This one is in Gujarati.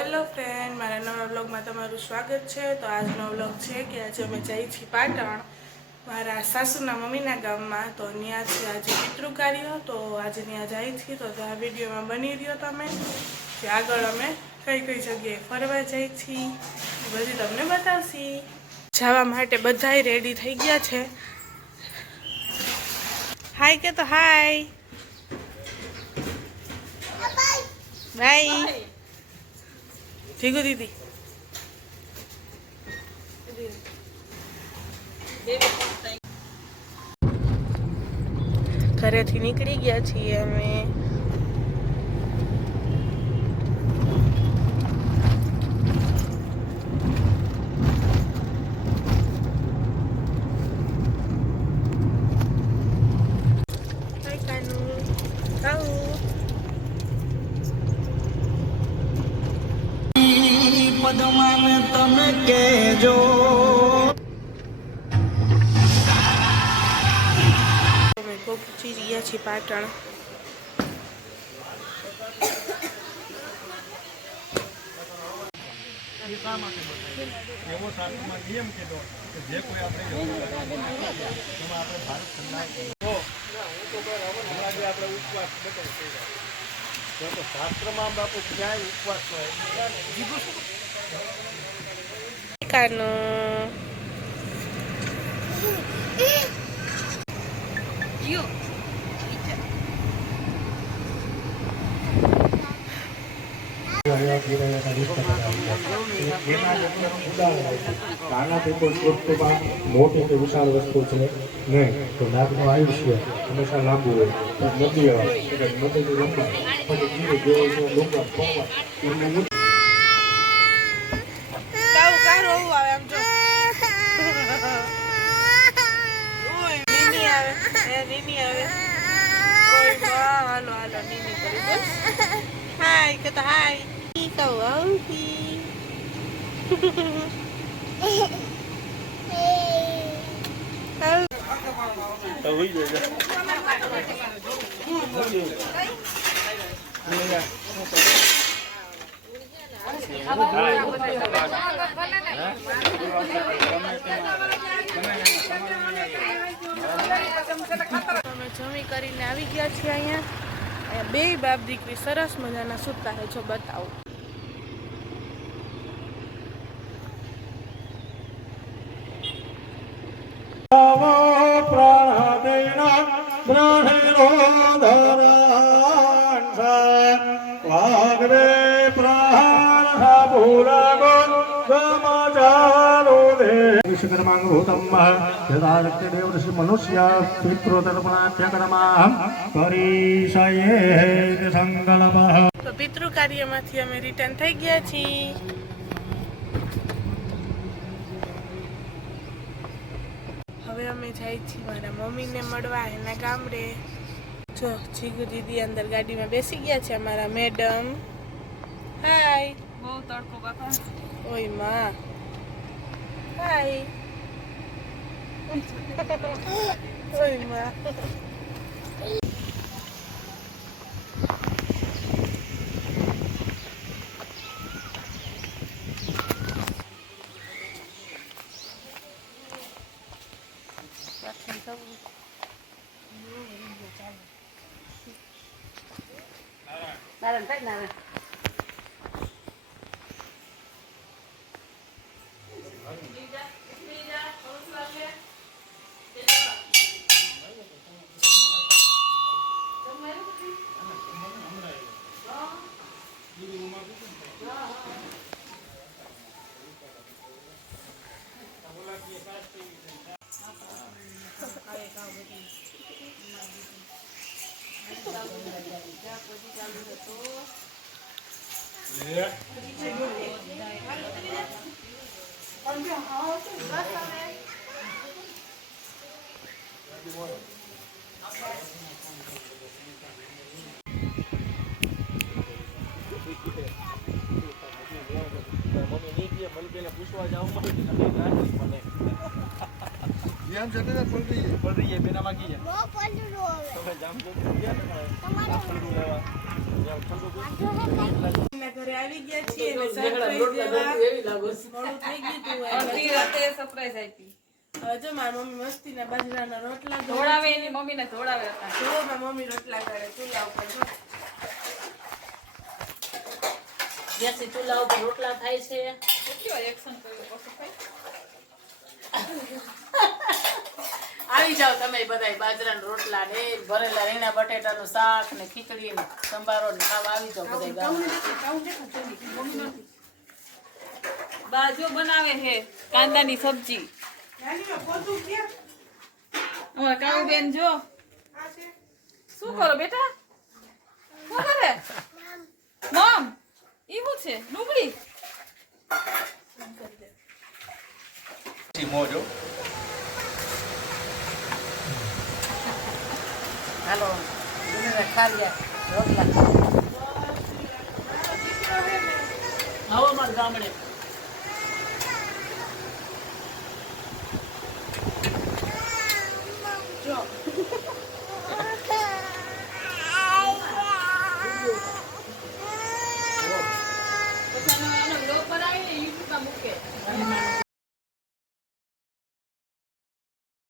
હેલો ફ્રેન્ડ, મારા નવા વ્લોગમાં તમારું સ્વાગત છે। તો આજનો વ્લોગ છે કે આજે અમે જઈએ છીએ પાટણ મારા સાસુના મમ્મીના ગામમાં। તો ત્યાંથી આજે પિતૃ કાર્ય, તો આજે ત્યાં જાય છીએ। તો આ વિડીયોમાં બની રહ્યો તમે કે આગળ અમે કઈ કઈ જગ્યાએ ફરવા જઈએ છીએ બધી તમને બતાવશી। જવા માટે બધાય રેડી થઈ ગયા છે। હાય કે તો હાય બાય જીગુ દીદી ઘરેથી નીકળી ગયા છીએ અમે। પદમાન તમે કેજો અમે પહોંચી ગયા છીએ પાટણ। એવો શાસ્ત્રમાં નિયમ કીધો કે જે કોઈ આપણે ભારત સંઘ હમણાં જે આપણે ઉપવાસ બતાવી તો શાસ્ત્રમાં બાપુ ક્યાંય ઉપવાસ મોટી કે વિશાળ વસ્તુ છે નહીં, તો નાગનું આયુષ્ય હંમેશા લાંબુ હોય। નદી આવે નદીની લંબાઈ પછી ધીરે જેવો જેવો ડુંગર પવન એમને હાલો હાલો નીની કરી બસ હાય કે તો હાય તો આવતી અમે જમી કરીને આવી ગયા છીએ। અહીંયા બે બાપ દીકરી સરસ મજાના સૂતા છે, જો બતાવું। મનુષ્ય પિતૃતર્પણાત્યકર્મા પરિષયે સંકલ્પ। તો પિતૃ કાર્યમાંથી અમે રિટર્ન થઈ ગયા છીએ। હવે અમે જાય છીએ મારા મમ્મીને મળવા એના ગામડે। જો જીગુ દીદી અંદર ગાડીમાં બેસી ગયા છે, અમારા મેડમ। હાય બહુ તડકો બાપા ઓય માં હાય ઓય માં નારાયણ ભાઈ નારાયણ પૂછવા જાવ ધ્યાન છે ને પડ રહી है बिना मांगी है वो पड़ लो તમે જામ તો ગયા ને તમારે ઠંડુ લેવા જાવ ઠંડુ ઘરે આવી ગયા છીએ અને સરપ્રાઈઝ દેવા મોડું થઈ ગયું હતું હવે જો મારી મમ્મી મસ્તીના બાજરાના રોટલા ધોળાવે એની મમ્મીને ધોળાવે હતા. જો મારી મમ્મી રોટલા કરે ચૂલા ઉપર જો. ગેસી ચૂલા ઉપર રોટલા થાય છે. કેટલો એક્શન કર્યો પછી ભાઈ. આવી જાવ તમે બધાય બાજરાના રોટલા ને ભરેલા રીંગણા બટેટાનું શાક ને ખીચડી ને સંભારો ને ખાવા આવી જાવ બધાય ગામમાં. બાજુ બનાવે છે કાંદાની સબ્જી. નાનીમાં પોતું ક્યાં? અમારા કાળુબેન જો આ છે શું કરો બેટા શું કરે મમ ઈ શું છે ડુંગળી મોજો હાલો ડુંગળી ખાલિયા રોટલા આવો અમારા ગામડે